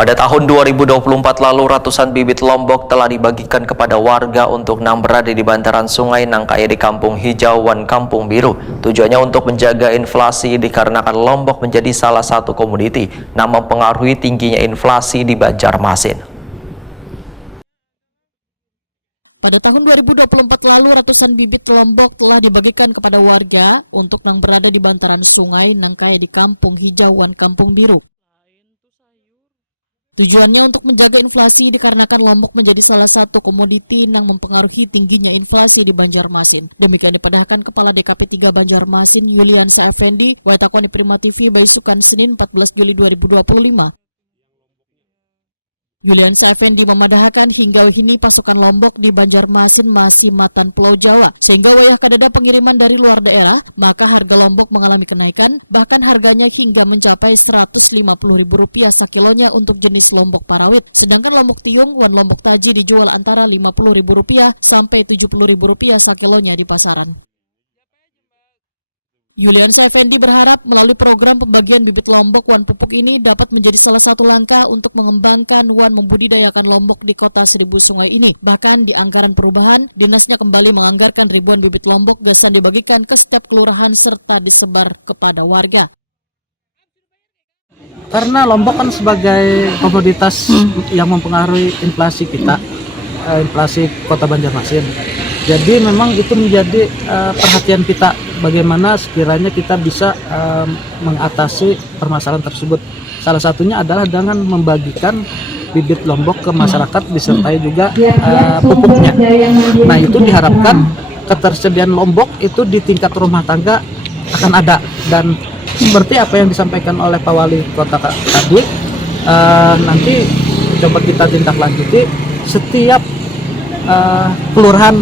Pada tahun 2024 lalu, ratusan bibit lombok telah dibagikan kepada warga untuk yang berada di bantaran sungai Nangkaya di Kampung Hijauan Kampung Biru. Tujuannya untuk menjaga inflasi dikarenakan lombok menjadi salah satu komoditi yang mempengaruhi tingginya inflasi di Banjarmasin. Pada tahun 2024 lalu, ratusan bibit lombok telah dibagikan kepada warga untuk yang berada di bantaran sungai Nangkaya di Kampung Hijauan Kampung Biru. Tujuannya untuk menjaga inflasi dikarenakan lombok menjadi salah satu komoditi yang mempengaruhi tingginya inflasi di Banjarmasin. Demikian dipadahkan Kepala DKP 3 Banjarmasin Yuliansa Effendi, Waitakoni Prima TV Baisukan Senin 14 Juli 2025. Yuliansa Effendi memadahkan hingga kini pasokan lombok di Banjarmasin masih matan Pulau Jawa, sehingga wayah kadada pengiriman dari luar daerah, maka harga lombok mengalami kenaikan, bahkan harganya hingga mencapai Rp150.000 sakilonya untuk jenis lombok parawit, sedangkan lombok tiung wan lombok taji dijual antara Rp50.000 sampai Rp70.000 sakilonya di pasaran. Yuliansa Effendi berharap melalui program pembagian bibit lombok wan pupuk ini dapat menjadi salah satu langkah untuk mengembangkan wan membudidayakan lombok di kota Seribu Sungai ini. Bahkan di anggaran perubahan, dinasnya kembali menganggarkan ribuan bibit lombok gasan dibagikan ke setiap kelurahan serta disebar kepada warga. Karena lombok kan sebagai komoditas yang mempengaruhi inflasi kita, inflasi kota Banjarmasin. Jadi memang itu menjadi perhatian kita bagaimana sekiranya kita bisa mengatasi permasalahan tersebut. Salah satunya adalah dengan membagikan bibit lombok ke masyarakat disertai juga pupuknya. Nah, itu diharapkan ketersediaan lombok itu di tingkat rumah tangga akan ada, dan seperti apa yang disampaikan oleh Pak Wali Kota tadi, nanti coba kita tindak lanjuti setiap kelurahan,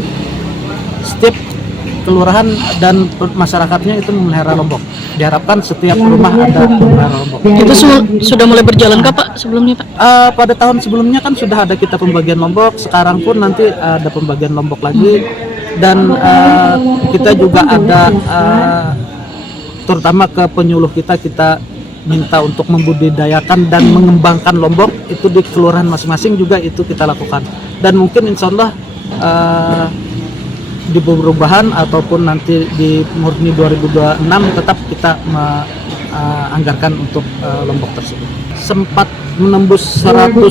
setiap kelurahan dan masyarakatnya itu memelihara lombok. Diharapkan setiap rumah ada memelihara lombok. Itu sudah mulai berjalan kah Pak sebelumnya Pak? Pada tahun sebelumnya kan sudah ada kita pembagian lombok, sekarang pun nanti ada pembagian lombok lagi, dan kita juga ada terutama ke penyuluh kita minta untuk membudidayakan dan mengembangkan lombok itu di kelurahan masing-masing juga itu kita lakukan, dan mungkin insya Allah di perubahan ataupun nanti di murni 2026 tetap kita anggarkan untuk lombok tersebut. Sempat menembus 120,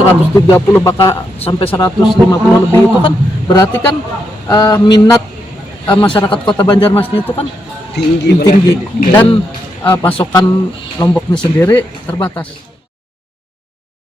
130 bahkan sampai 150 lebih, itu kan berarti kan minat masyarakat kota Banjarmasin itu kan tinggi dan pasokan lomboknya sendiri terbatas.